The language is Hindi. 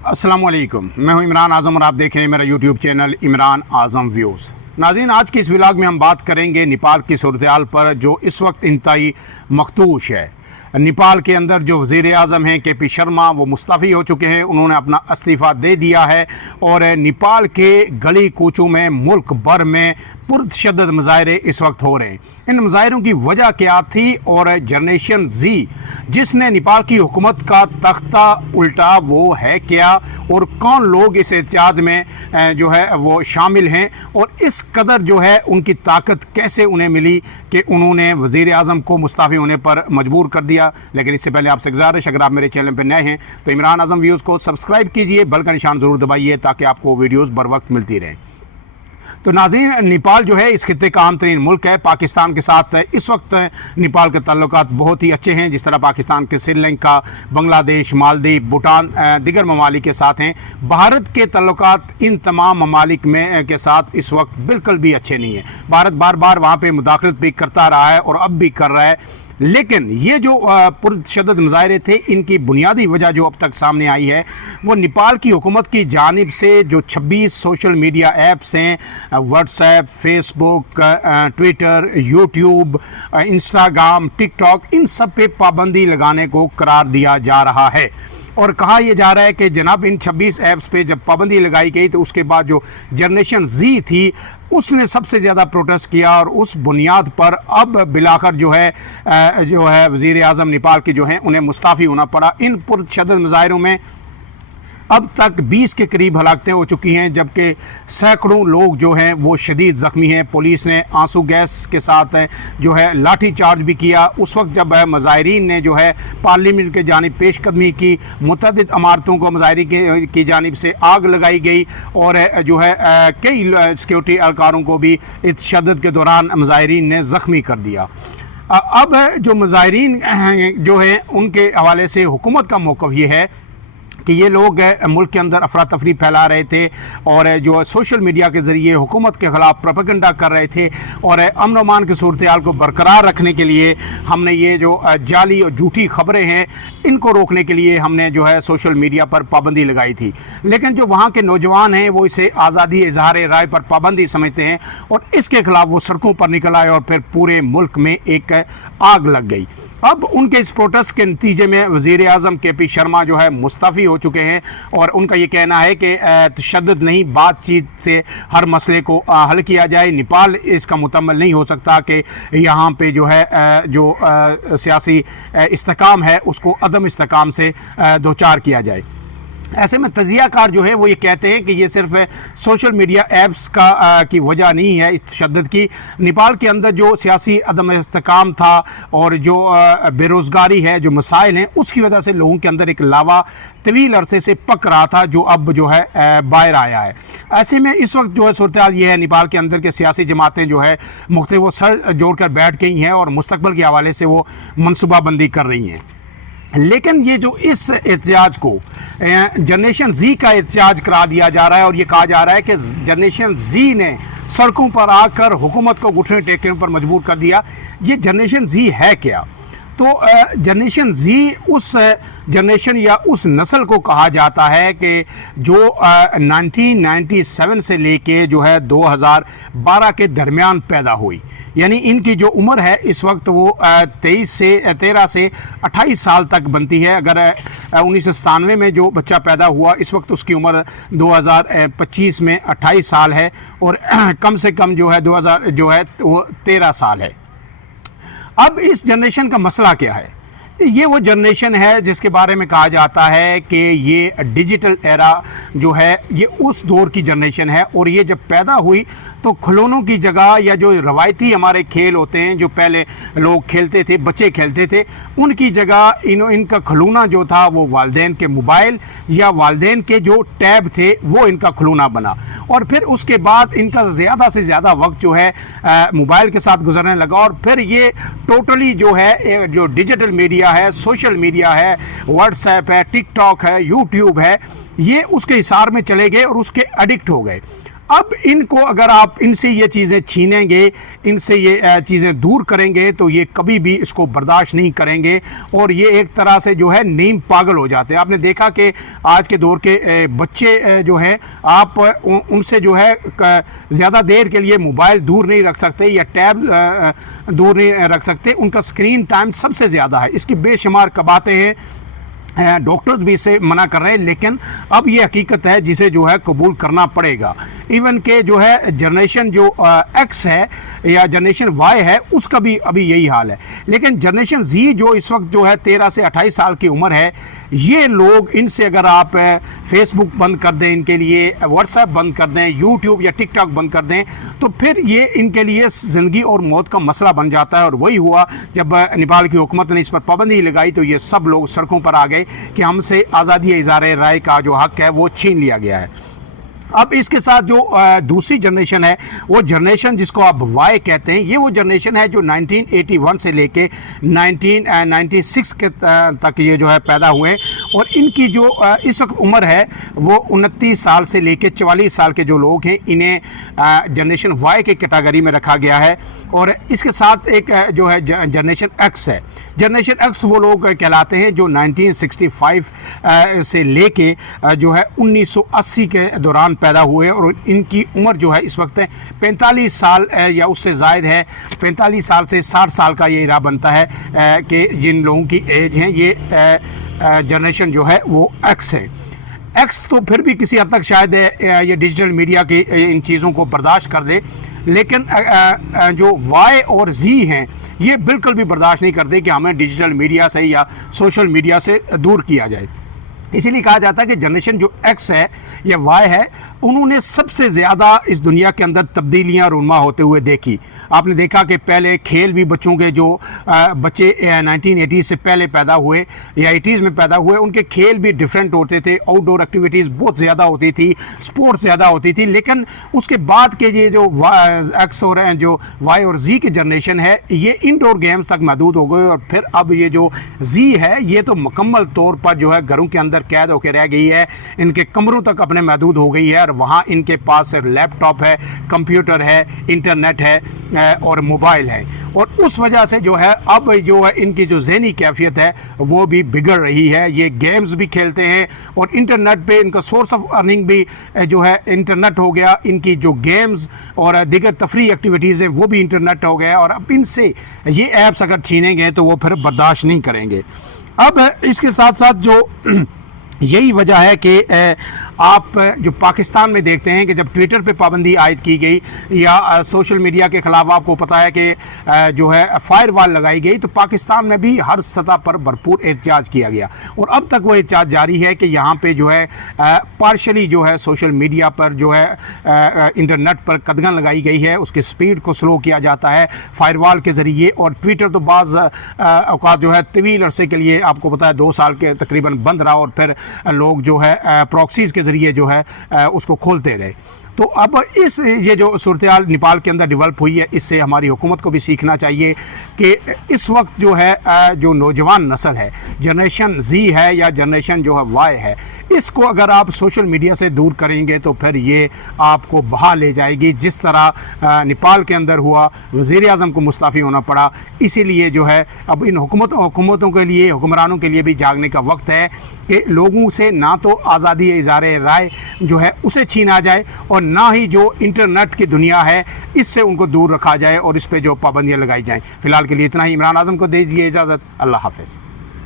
अस्सलाम वालेकुम, मैं हूं इमरान आज़म और आप देख रहे हैं मेरा यूट्यूब चैनल इमरान आज़म व्यूज़। नाज़रीन, आज के इस व्लॉग में हम बात करेंगे नेपाल की सूरत-ए-हाल पर जो इस वक्त इंतहाई मखदूश है। नेपाल के अंदर जो वज़ीर आज़म हैं के पी शर्मा, वो मुस्तफ़ी हो चुके हैं, उन्होंने अपना इस्तीफ़ा दे दिया है और नेपाल के गली कूचों में मुल्क भर में पुरतशद्दद मुज़ाहरे इस वक्त हो रहे हैं। इन मुज़ाहरों की वजह क्या थी और जनरेशन जी जिसने नेपाल की हुकूमत का तख्ता उल्टा वो है क्या, और कौन लोग इस एहतियाज में जो है वो शामिल हैं, और इस कदर जो है उनकी ताकत कैसे उन्हें मिली कि उन्होंने वज़ीर आज़म को मुस्तफ़ी होने पर मजबूर कर दिया। लेकिन इससे पहले आपसे गुजारिश, अगर आप मेरे चैनल पर नए हैं तो इमरान आज़म व्यूज़ को सब्सक्राइब कीजिए, बेल का निशान ज़रूर दबाइए ताकि आपको वीडियोज़ बर वक्त मिलती रहें। तो नाज़रीन, नेपाल जो है इस खित्ते का आम तरीन मुल्क है। पाकिस्तान के साथ इस वक्त नेपाल के ताल्लुकात बहुत ही अच्छे हैं, जिस तरह पाकिस्तान के श्रीलंका, बांग्लादेश, मालदीव, भूटान दिगर ममालिक के साथ हैं। भारत के ताल्लुकात इन तमाम ममालिक में के साथ इस वक्त बिल्कुल भी अच्छे नहीं हैं। भारत बार बार वहाँ पर मुदाखलत भी करता रहा है और अब भी कर रहा है। लेकिन ये जो पुरतशद्दद मुज़ाहरे थे, इनकी बुनियादी वजह जो अब तक सामने आई है वो नेपाल की हुकूमत की जानिब से जो 26 सोशल मीडिया ऐप्स हैं, WhatsApp, Facebook, Twitter, YouTube, Instagram, TikTok, इन सब पे पाबंदी लगाने को करार दिया जा रहा है। और कहा यह जा रहा है कि जनाब इन 26 ऐप्स पे जब पाबंदी लगाई गई तो उसके बाद जो जनरेशन जी थी उसने सबसे ज़्यादा प्रोटेस्ट किया, और उस बुनियाद पर अब बिलाखर जो है वज़ीर आज़म नेपाल के जो हैं उन्हें मुस्तफ़ी होना पड़ा। इन पुरतशद्दद मुज़ाहरों में अब तक 20 के करीब हलाकतें हो चुकी हैं, जबकि सैकड़ों लोग जो हैं वो शदीद ज़ख्मी हैं। पुलिस ने आंसू गैस के साथ जो है लाठी चार्ज भी किया। उस वक्त जब मुज़ाहिरीन ने जो है पार्लियामेंट के जानिब पेशकदमी की, मुतअद्दिद इमारतों को मुज़ाहिरीन की जानिब से आग लगाई गई, और जो है कई सिक्योरिटी एहलकारों को भी इस तशद्दुद के दौरान मुज़ाहिरीन ने ज़ख्मी कर दिया। अब जो मुज़ाहिरीन जो हैं उनके हवाले से हुकूमत का मौक़िफ़ ये है कि ये लोग मुल्क के अंदर अफरा तफरी फैला रहे थे और जो सोशल मीडिया के ज़रिए हुकूमत के ख़िलाफ़ प्रोपेगेंडा कर रहे थे, और अमन व अमान की सूरत हाल को बरकरार रखने के लिए हमने ये जो जाली और झूठी ख़बरें हैं इनको रोकने के लिए हमने जो है सोशल मीडिया पर पाबंदी लगाई थी। लेकिन जो वहाँ के नौजवान हैं वो इसे आज़ादी इज़हार राय पर पाबंदी समझते हैं और इसके ख़िलाफ़ वो सड़कों पर निकल आए और फिर पूरे मुल्क में एक आग लग गई। अब उनके इस प्रोटेस्ट के नतीजे में वज़ीर आज़म के पी शर्मा जो है मुस्तफ़ी हो चुके हैं, और उनका ये कहना है कि तशद्दुद नहीं, बातचीत से हर मसले को हल किया जाए। नेपाल इसका मुतम्मल नहीं हो सकता कि यहाँ पे जो है जो सियासी इस्तेकाम है उसको अदम इस्तेकाम से दो चार किया जाए। ऐसे में तजियाकार जो है वो ये कहते हैं कि ये सिर्फ सोशल मीडिया ऐप्स का की वजह नहीं है इस तशद्दुद की। नेपाल के अंदर जो सियासी अदम इस्तेकाम था और जो बेरोज़गारी है, जो मसाइल हैं, उसकी वजह से लोगों के अंदर एक लावा तवील अरसे से पक रहा था जो अब जो है बाहर आया है। ऐसे में इस वक्त जो है सूरत हाल ये है, नेपाल के अंदर के सियासी जमातें जो है मुख्तलिफ वो सर जोड़ कर बैठ गई हैं और मुस्तकबिल के हवाले से वो मनसूबाबंदी कर रही हैं। लेकिन ये जो इस एहतजाज को जनरेशन जी का एहतजाज करा दिया जा रहा है, और ये कहा जा रहा है कि जनरेशन जी ने सड़कों पर आकर हुकूमत को घुटने टेकने पर मजबूर कर दिया। ये जनरेशन जी है क्या? तो जनरेशन जी उस जनरेशन या उस नस्ल को कहा जाता है कि जो 1997 से लेके जो है 2012 के दरमियान पैदा हुई, यानी इनकी जो उम्र है इस वक्त वो 13 से 28 साल तक बनती है। अगर 1997 में जो बच्चा पैदा हुआ इस वक्त उसकी उम्र 2025 में 28 साल है, और कम से कम जो है 2000 जो है वो 13 साल है। अब इस जनरेशन का मसला क्या है? ये वो जनरेशन है जिसके बारे में कहा जाता है कि ये डिजिटल एरा जो है ये उस दौर की जनरेशन है, और ये जब पैदा हुई तो खिलौनों की जगह या जो रवायती हमारे खेल होते हैं जो पहले लोग खेलते थे, बच्चे खेलते थे, उनकी जगह इनका खिलौना जो था वो वालिदैन के मोबाइल या वालिदैन के जो टैब थे वो इनका खिलौना बना, और फिर उसके बाद इनका ज़्यादा से ज़्यादा वक्त जो है मोबाइल के साथ गुजरने लगा, और फिर ये टोटली जो है जो डिजिटल मीडिया है, सोशल मीडिया है, व्हाट्सएप है, टिकटॉक है, यूट्यूब है, ये उसके हिसार में चले गए और उसके एडिक्ट हो गए। अब इनको अगर आप इनसे ये चीज़ें छीनेंगे, इनसे ये चीज़ें दूर करेंगे तो ये कभी भी इसको बर्दाश्त नहीं करेंगे और ये एक तरह से जो है नीम पागल हो जाते हैं। आपने देखा कि आज के दौर के बच्चे जो हैं, आप उनसे जो है ज़्यादा देर के लिए मोबाइल दूर नहीं रख सकते या टैब दूर नहीं रख सकते। उनका स्क्रीन टाइम सबसे ज़्यादा है, इसकी बेशुमार कबातें हैं, डॉक्टर्स भी इसे मना कर रहे हैं, लेकिन अब ये हकीकत है जिसे जो है कबूल करना पड़ेगा। इवन के जो है जनरेशन जो एक्स है या जनरेशन वाई है, उसका भी अभी यही हाल है। लेकिन जनरेशन जी जो इस वक्त जो है 13 से 28 साल की उम्र है, ये लोग, इनसे अगर आप फेसबुक बंद कर दें, इनके लिए व्हाट्सएप बंद कर दें, यूट्यूब या टिकटॉक बंद कर दें, तो फिर ये इनके लिए ज़िंदगी और मौत का मसला बन जाता है। और वही हुआ जब नेपाल की हुकूमत ने इस पर पाबंदी लगाई, तो ये सब लोग सड़कों पर आ गए कि हमसे आज़ादी इज़हार राय का जो हक़ है वो छीन लिया गया है। अब इसके साथ जो दूसरी जनरेशन है, वो जनरेशन जिसको आप वाई कहते हैं, ये वो जनरेशन है जो 1981 से लेके 1996 के तक ये जो है पैदा हुए, और इनकी जो इस वक्त उम्र है वो 29 साल से लेके 44 साल के जो लोग हैं, इन्हें जनरेशन वाई के कैटेगरी में रखा गया है। और इसके साथ एक जो है जनरेशन एक्स है। जनरेशन एक्स वो लोग कहलाते हैं जो 1965 से लेके जो है 1980 के दौरान पैदा हुए, और इनकी उम्र जो है इस वक्त 45 साल या उससे ज़ायद है। 45 साल से 60 साल का ये इरा बनता है कि जिन लोगों की एज हैं, ये जनरेशन जो है वो एक्स है। एक्स तो फिर भी किसी हद तक शायद ये डिजिटल मीडिया की इन चीज़ों को बर्दाश्त कर दे, लेकिन जो वाई और जी हैं, ये बिल्कुल भी बर्दाश्त नहीं करते कि हमें डिजिटल मीडिया से या सोशल मीडिया से दूर किया जाए। इसीलिए कहा जाता है कि जनरेशन जो एक्स है या वाई है, उन्होंने सबसे ज़्यादा इस दुनिया के अंदर तब्दीलियां रूनमा होते हुए देखी। आपने देखा कि पहले खेल भी बच्चों के जो बच्चे 1980 से पहले पैदा हुए या 80s में पैदा हुए, उनके खेल भी डिफरेंट होते थे। आउटडोर एक्टिविटीज़ बहुत ज़्यादा होती थी, स्पोर्ट्स ज़्यादा होती थी। लेकिन उसके बाद के ये जो एक्स और जो वाई और जी की जनरेशन है, ये इंडोर गेम्स तक महदूद हो गए। और फिर अब ये जो जी है, ये तो मुकम्मल तौर पर जो है घरों के अंदर कैद होकर रह गई है, इनके कमरों तक अपने महदूद हो गई है। और वहाँ इनके पास सिर्फ लैपटॉप है, कंप्यूटर है, इंटरनेट है और मोबाइल है। और उस वजह से जो है अब जो है इनकी जो ज़हनी कैफियत है वो भी बिगड़ रही है। ये गेम्स भी खेलते हैं और इंटरनेट पे इनका सोर्स ऑफ अर्निंग भी जो है इंटरनेट हो गया। इनकी जो गेम्स और दीगर तफरी एक्टिविटीज़ हैं वो भी इंटरनेट हो गया। और अब इनसे ये ऐप्स अगर छीनेंगे तो वो फिर बर्दाश्त नहीं करेंगे। अब इसके साथ साथ जो यही वजह है कि आप जो पाकिस्तान में देखते हैं कि जब ट्विटर पे पाबंदी आयद की गई या सोशल मीडिया के ख़िलाफ़ आपको पता है कि जो है फायरवॉल लगाई गई, तो पाकिस्तान में भी हर सतह पर भरपूर एहतजाज किया गया। और अब तक वो एहतजाज जारी है कि यहाँ पे जो है पार्शली जो है सोशल मीडिया पर जो है इंटरनेट पर कदगन लगाई गई है, उसकी स्पीड को स्लो किया जाता है फायरवॉल के ज़रिए। और ट्विटर तो बाज़ औक़ात जो है तवील अरसे के लिए, आपको पता है 2 साल के तकरीबन बंद रहा, और फिर लोग जो है प्रॉक्सीज़ के ज़रिए जो है उसको खोलते रहे। तो अब ये जो सूरत-ए-हाल नेपाल के अंदर डेवलप हुई है, इससे हमारी हुकूमत को भी सीखना चाहिए कि इस वक्त जो है जो नौजवान नस्ल है, जनरेशन जी है या जनरेशन जो है वाई है, इसको अगर आप सोशल मीडिया से दूर करेंगे तो फिर ये आपको बहा ले जाएगी। जिस तरह नेपाल के अंदर हुआ, वज़ीर आज़म को मुस्ताफ़ी होना पड़ा। इसीलिए जो है अब इन हुकूमतों के लिए, हुक्मरानों के लिए भी जागने का वक्त है कि लोगों से ना तो आज़ादी इज़हार राय जो है उसे छीना जाए, और ना ही जो इंटरनेट की दुनिया है इससे उनको दूर रखा जाए और इस पर जो पाबंदियाँ लगाई जाएँ। फ़िलहाल के लिए इतना ही। इमरान आज़म को दीजिए इजाज़त। अल्लाह हाफ़िज़।